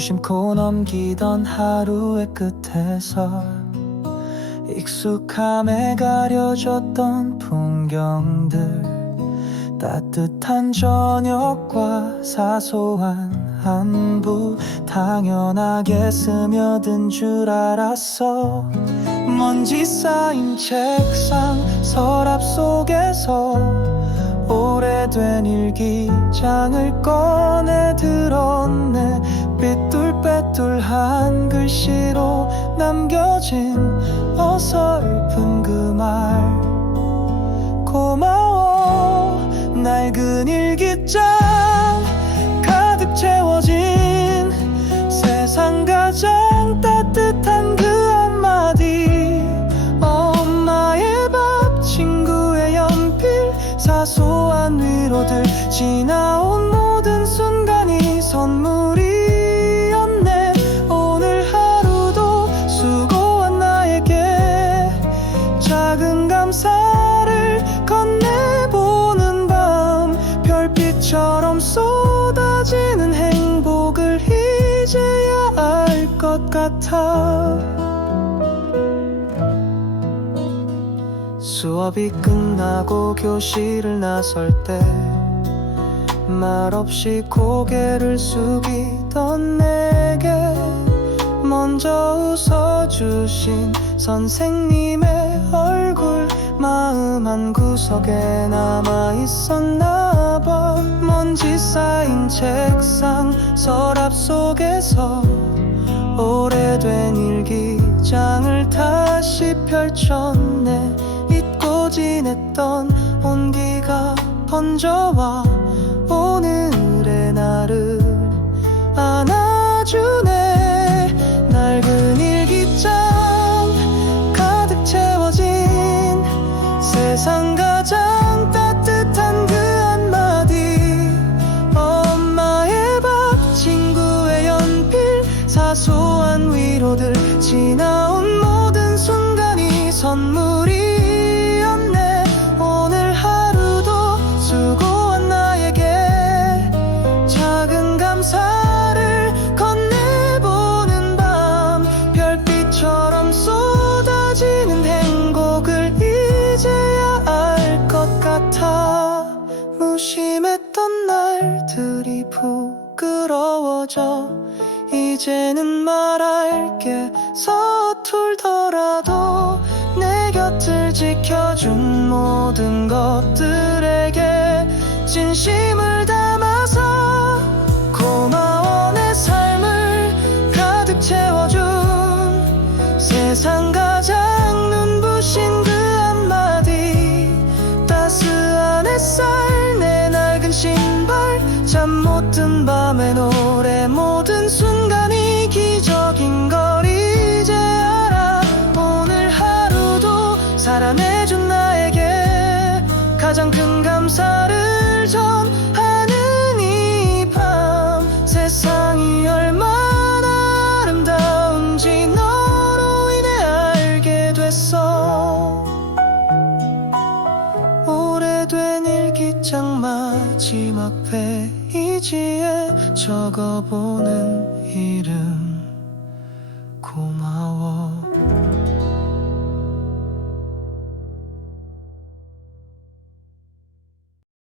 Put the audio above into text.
무심코 넘기던 하루의 끝에서 익숙함에 가려졌던 풍경들 따뜻한 저녁과 사소한 안부 당연하게 스며든 줄 알았어. 먼지 쌓인 책상 서랍 속에서 오래된 일기장을 꺼내 들었네 삐뚤빼뚤한 글씨로 남겨진 어설픈 그 말. 고마워 낡은 일기장 가득 채워진 세상 가장 따뜻한 그 한마디. 엄마의 밥 친구의 연필 사소한 위로들 지나 별빛처럼 쏟아지는 행복을 이제야 알 것 같아. 수업이 끝나고 교실을 나설 때 말없이 고개를 숙이던 내게 먼저 웃어주신 선생님의 얼굴 마음 한 구석에 남아 있었나 봐. 먼지 쌓인 책상 서랍 속에서 오래된 일기장을 다시 펼쳤네. 잊고 지냈던 온기가 번져와 사소한 위로들 지나온 모든 순간이 선물이었네. 오늘 하루도 수고한 나에게 작은 감사를 건네보는 밤 별빛처럼 쏟아지는 행복을 이제야 알 것 같아. 무심했던 날들이 부끄러워져 이제는 말할게. 서툴더라도 내 곁을 지켜준 모든 것들에게 진심을 담아서 고마워 내 삶을 가득 채워준 세상 가 장 마지막 페이지에 적어보는 이름. 고마워.